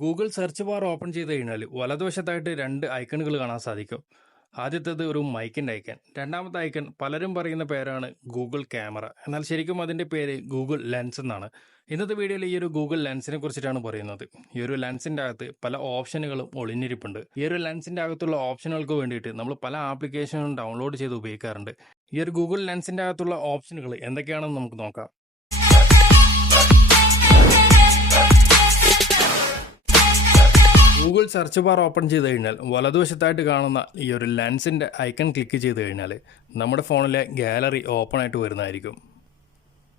Google search bar open ചെയ്ത് കഴിഞ്ഞാൽ വലതുവശത്തായിട്ട് രണ്ട് ഐക്കണുകൾ കാണാൻ സാധിക്കും. ആദ്യത്തേത് ഒരു മൈക്കിൻ്റെ ഐക്കൺ, രണ്ടാമത്തെ ഐക്കൺ പലരും പറയുന്ന പേരാണ് ഗൂഗിൾ ക്യാമറ. എന്നാൽ ശരിക്കും അതിൻ്റെ പേര് ഗൂഗിൾ ലെൻസ് എന്നാണ്. ഇന്നത്തെ വീഡിയോയിൽ ഈ ഒരു ഗൂഗിൾ ലെൻസിനെ കുറിച്ചിട്ടാണ് പറയുന്നത്. ഈ ഒരു ലെൻസിൻ്റെ അകത്ത് പല ഓപ്ഷനുകളും ഒളിഞ്ഞിരിപ്പുണ്ട്. ഈ ഒരു ലെൻസിൻ്റെ അകത്തുള്ള ഓപ്ഷനുകൾക്ക് വേണ്ടിയിട്ട് നമ്മൾ പല ആപ്ലിക്കേഷനുകളും ഡൗൺലോഡ് ചെയ്ത് ഉപയോഗിക്കാറുണ്ട്. ഈ ഒരു ഗൂഗിൾ ലെൻസിൻ്റെ അകത്തുള്ള ഓപ്ഷനുകൾ എന്തൊക്കെയാണെന്ന് നമുക്ക് നോക്കാം. ഗൂഗിൾ സെർച്ച് ബാർ ഓപ്പൺ ചെയ്ത് കഴിഞ്ഞാൽ വലതുവശത്തായിട്ട് കാണുന്ന ഈ ഒരു ലെൻസിൻ്റെ ഐക്കൺ ക്ലിക്ക് ചെയ്ത് കഴിഞ്ഞാൽ നമ്മുടെ ഫോണിലെ ഗാലറി ഓപ്പൺ ആയിട്ട് വരുന്നതായിരിക്കും.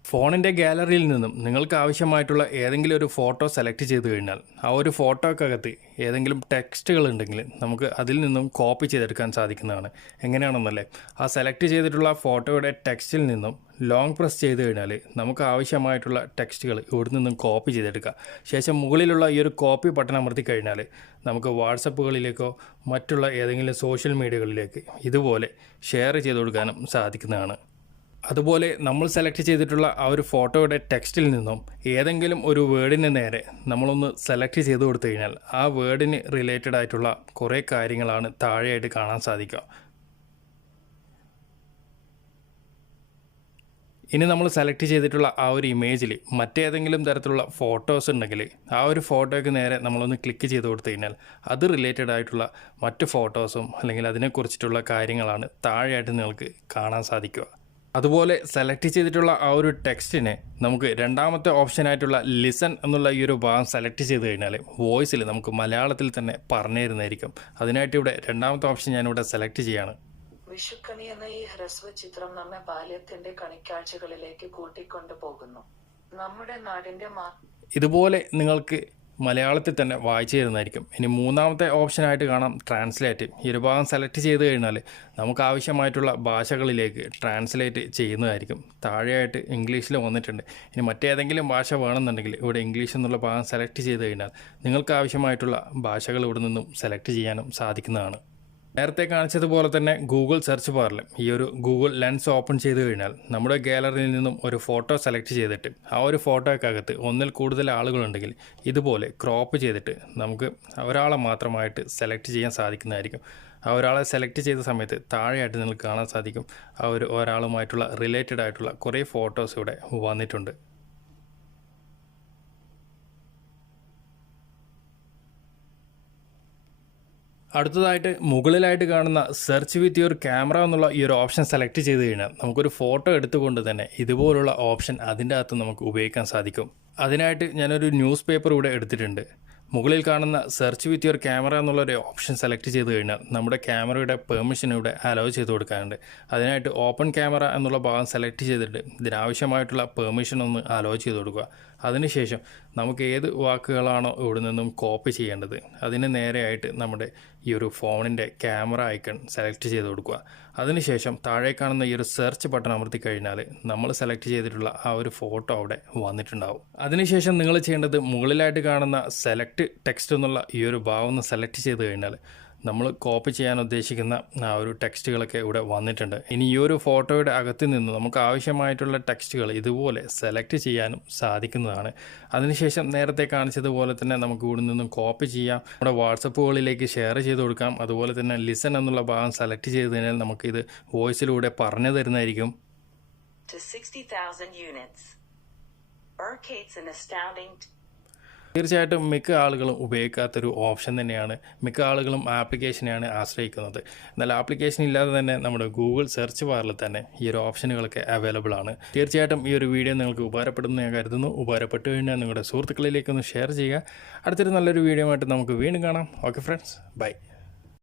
ഫോണിൻ്റെ ഗാലറിയിൽ നിന്നും നിങ്ങൾക്ക് ആവശ്യമായിട്ടുള്ള ഏതെങ്കിലും ഒരു ഫോട്ടോ സെലക്ട് ചെയ്ത് കഴിഞ്ഞാൽ ആ ഒരു ഫോട്ടോക്കകത്ത് ഏതെങ്കിലും ടെക്സ്റ്റുകൾ ഉണ്ടെങ്കിൽ നമുക്ക് അതിൽ നിന്നും കോപ്പി ചെയ്തെടുക്കാൻ സാധിക്കുന്നതാണ്. എങ്ങനെയാണെന്നല്ലേ, ആ സെലക്ട് ചെയ്തിട്ടുള്ള ഫോട്ടോയുടെ ടെക്സ്റ്റിൽ നിന്നും ലോങ് പ്രസ് ചെയ്ത് കഴിഞ്ഞാൽ നമുക്ക് ആവശ്യമായിട്ടുള്ള ടെക്സ്റ്റുകൾ ഇവിടെ നിന്നും കോപ്പി ചെയ്തെടുക്കാം. ശേഷം മുകളിലുള്ള ഈ ഒരു കോപ്പി ബട്ടൺ അമർത്തി കഴിഞ്ഞാൽ നമുക്ക് വാട്സപ്പുകളിലേക്കോ മറ്റുള്ള ഏതെങ്കിലും സോഷ്യൽ മീഡിയകളിലേക്ക് ഇതുപോലെ ഷെയർ ചെയ്ത് കൊടുക്കാനും സാധിക്കുന്നതാണ്. അതുപോലെ നമ്മൾ സെലക്ട് ചെയ്തിട്ടുള്ള ആ ഒരു ഫോട്ടോയുടെ ടെക്സ്റ്റിൽ നിന്നും ഏതെങ്കിലും ഒരു വേർഡിന് നേരെ നമ്മളൊന്ന് സെലക്ട് ചെയ്ത് കൊടുത്തു കഴിഞ്ഞാൽ ആ വേർഡിന് റിലേറ്റഡ് ആയിട്ടുള്ള കുറേ കാര്യങ്ങളാണ് താഴെയായിട്ട് കാണാൻ സാധിക്കുക. ഇനി നമ്മൾ സെലക്ട് ചെയ്തിട്ടുള്ള ആ ഒരു ഇമേജിൽ മറ്റേതെങ്കിലും തരത്തിലുള്ള ഫോട്ടോസ് ഉണ്ടെങ്കിൽ ആ ഒരു ഫോട്ടോയ്ക്ക് നേരെ നമ്മളൊന്ന് ക്ലിക്ക് ചെയ്ത് കൊടുത്തു കഴിഞ്ഞാൽ അത് റിലേറ്റഡ് ആയിട്ടുള്ള മറ്റ് ഫോട്ടോസും അല്ലെങ്കിൽ അതിനെക്കുറിച്ചിട്ടുള്ള കാര്യങ്ങളാണ് താഴെയായിട്ട് നിങ്ങൾക്ക് കാണാൻ സാധിക്കുക. അതുപോലെ സെലക്ട് ചെയ്തിട്ടുള്ള ആ ഒരു ടെക്സ്റ്റിനെ നമുക്ക് രണ്ടാമത്തെ ഓപ്ഷനായിട്ടുള്ള ലിസൺ എന്നുള്ള ഈ ഒരു ഭാഗം സെലക്ട് ചെയ്ത് കഴിഞ്ഞാൽ വോയിസിൽ നമുക്ക് മലയാളത്തിൽ തന്നെ പറഞ്ഞു തരുന്നതായിരിക്കും. അതിനായിട്ട് ഇവിടെ രണ്ടാമത്തെ ഓപ്ഷൻ ഞാനിവിടെ സെലക്ട് ചെയ്യാണ്. വിഷുക്കണി എന്ന ഈ ഹ്രസ്വ ചിത്രം നമ്മെ ബാല്യത്തിന്റെ കണിക്കാഴ്ചകളിലേക്ക് കൂട്ടിക്കൊണ്ടു പോകുന്നു. നമ്മുടെ നാടിന്റെ ഇതുപോലെ നിങ്ങൾക്ക് മലയാളത്തിൽ തന്നെ വായിച്ചു തരുന്നതായിരിക്കും. ഇനി മൂന്നാമത്തെ ഓപ്ഷനായിട്ട് കാണാം ട്രാൻസ്ലേറ്റ്. ഈ ഒരു ഭാഗം സെലക്ട് ചെയ്ത് കഴിഞ്ഞാൽ നമുക്ക് ആവശ്യമായിട്ടുള്ള ഭാഷകളിലേക്ക് ട്രാൻസ്ലേറ്റ് ചെയ്യുന്നതായിരിക്കും. താഴെയായിട്ട് ഇംഗ്ലീഷിൽ വന്നിട്ടുണ്ട്. ഇനി മറ്റേതെങ്കിലും ഭാഷ വേണമെന്നുണ്ടെങ്കിൽ ഇവിടെ ഇംഗ്ലീഷ് എന്നുള്ള ഭാഗം സെലക്ട് ചെയ്ത് കഴിഞ്ഞാൽ നിങ്ങൾക്ക് ആവശ്യമായിട്ടുള്ള ഭാഷകൾ ഇവിടെ നിന്നും സെലക്ട് ചെയ്യാനും സാധിക്കുന്നതാണ്. നേരത്തെ കാണിച്ചതുപോലെ തന്നെ ഗൂഗിൾ സെർച്ച് ബാറിൽ ഈ ഒരു ഗൂഗിൾ ലെൻസ് ഓപ്പൺ ചെയ്ത് കഴിഞ്ഞാൽ നമ്മുടെ ഗാലറിയിൽ നിന്നും ഒരു ഫോട്ടോ സെലക്ട് ചെയ്തിട്ട് ആ ഒരു ഫോട്ടോയ്ക്കകത്ത് ഒന്നിൽ കൂടുതൽ ആളുകളുണ്ടെങ്കിൽ ഇതുപോലെ ക്രോപ്പ് ചെയ്തിട്ട് നമുക്ക് ഒരാളെ മാത്രമായിട്ട് സെലക്ട് ചെയ്യാൻ സാധിക്കുന്നതായിരിക്കും. ആ ഒരാളെ സെലക്ട് ചെയ്ത സമയത്ത് താഴെയായിട്ട് നിങ്ങൾക്ക് കാണാൻ സാധിക്കും ആ ഒരു ഒരാളുമായിട്ടുള്ള റിലേറ്റഡ് ആയിട്ടുള്ള കുറേ ഫോട്ടോസ് ഇവിടെ വന്നിട്ടുണ്ട്. അടുത്തതായിട്ട് മുകളിലായിട്ട് കാണുന്ന സെർച്ച് വിത്ത് യുവർ ക്യാമറ എന്നുള്ള ഈ ഒരു ഓപ്ഷൻ സെലക്ട് ചെയ്ത് കഴിഞ്ഞാൽ നമുക്കൊരു ഫോട്ടോ എടുത്തുകൊണ്ട് തന്നെ ഇതുപോലുള്ള ഓപ്ഷൻ അതിൻ്റെ അകത്ത് നമുക്ക് ഉപയോഗിക്കാൻ സാധിക്കും. അതിനായിട്ട് ഞാനൊരു ന്യൂസ് പേപ്പർ ഇവിടെ എടുത്തിട്ടുണ്ട്. മുകളിൽ കാണുന്ന സെർച്ച് വിത്ത് യുവർ ക്യാമറ എന്നുള്ളൊരു ഓപ്ഷൻ സെലക്ട് ചെയ്ത് കഴിഞ്ഞാൽ നമ്മുടെ ക്യാമറയുടെ പെർമിഷൻ ഇവിടെ അലോ ചെയ്ത് കൊടുക്കാനുണ്ട്. അതിനായിട്ട് ഓപ്പൺ ക്യാമറ എന്നുള്ള ഭാഗം സെലക്ട് ചെയ്തിട്ട് ഇതിനാവശ്യമായിട്ടുള്ള പെർമിഷൻ ഒന്ന് അലോ ചെയ്ത് കൊടുക്കുക. അതിനുശേഷം നമുക്ക് ഏത് വാക്കുകളാണോ ഇവിടെ നിന്നും കോപ്പി ചെയ്യേണ്ടത് അതിന് നേരെയായിട്ട് നമ്മുടെ ഈ ഒരു ഫോണിൻ്റെ ക്യാമറ ഐക്കൺ സെലക്ട് ചെയ്ത് കൊടുക്കുക. അതിനുശേഷം താഴെ കാണുന്ന ഈ ഒരു സെർച്ച് ബട്ടൺ അമർത്തി കഴിഞ്ഞാൽ നമ്മൾ സെലക്ട് ചെയ്തിട്ടുള്ള ആ ഒരു ഫോട്ടോ അവിടെ വന്നിട്ടുണ്ടാവും. അതിനുശേഷം നിങ്ങൾ ചെയ്യേണ്ടത് മുകളിലായിട്ട് കാണുന്ന സെലക്ട് ടെക്സ്റ്റ് എന്നുള്ള ഈ ഒരു ഭാഗം ഒന്ന് സെലക്ട് ചെയ്ത് കഴിഞ്ഞാൽ നമ്മൾ കോപ്പി ചെയ്യാൻ ഉദ്ദേശിക്കുന്ന ആ ഒരു ടെക്സ്റ്റുകളൊക്കെ ഇവിടെ വന്നിട്ടുണ്ട്. ഇനി ഈ ഒരു ഫോട്ടോയുടെ അകത്ത് നിന്ന് നമുക്ക് ആവശ്യമായിട്ടുള്ള ടെക്സ്റ്റുകൾ ഇതുപോലെ സെലക്ട് ചെയ്യാനും സാധിക്കുന്നതാണ്. അതിനുശേഷം നേരത്തെ കാണിച്ചതുപോലെ തന്നെ നമുക്ക് ഇവിടെ നിന്നും കോപ്പി ചെയ്യാം, നമ്മുടെ വാട്സപ്പുകളിലേക്ക് ഷെയർ ചെയ്ത് കൊടുക്കാം. അതുപോലെ തന്നെ ലിസൺ എന്നുള്ള ഭാഗം സെലക്ട് ചെയ്ത് കഴിഞ്ഞാൽ നമുക്കിത് വോയിസിലൂടെ പറഞ്ഞു തരുന്നതായിരിക്കും. തീർച്ചയായിട്ടും മിക്ക ആളുകളും ഉപയോഗിക്കാത്തൊരു ഓപ്ഷൻ തന്നെയാണ്. മിക്ക ആളുകളും ആപ്ലിക്കേഷനെയാണ് ആശ്രയിക്കുന്നത്. എന്നാൽ ആപ്ലിക്കേഷൻ ഇല്ലാതെ തന്നെ നമ്മുടെ ഗൂഗിൾ സെർച്ച് ബാറിൽ തന്നെ ഈ ഒരു ഓപ്ഷനുകളൊക്കെ അവൈലബിൾ ആണ്. തീർച്ചയായിട്ടും ഈ ഒരു വീഡിയോ നിങ്ങൾക്ക് ഉപകാരപ്പെടുമെന്ന് ഞാൻ കരുതുന്നു. ഉപകാരപ്പെട്ടു കഴിഞ്ഞാൽ നിങ്ങളുടെ സുഹൃത്തുക്കളിലേക്കൊന്ന് ഷെയർ ചെയ്യുക. അടുത്തൊരു നല്ലൊരു വീഡിയോ ആയിട്ട് നമുക്ക് വീണ്ടും കാണാം. Okay friends, by.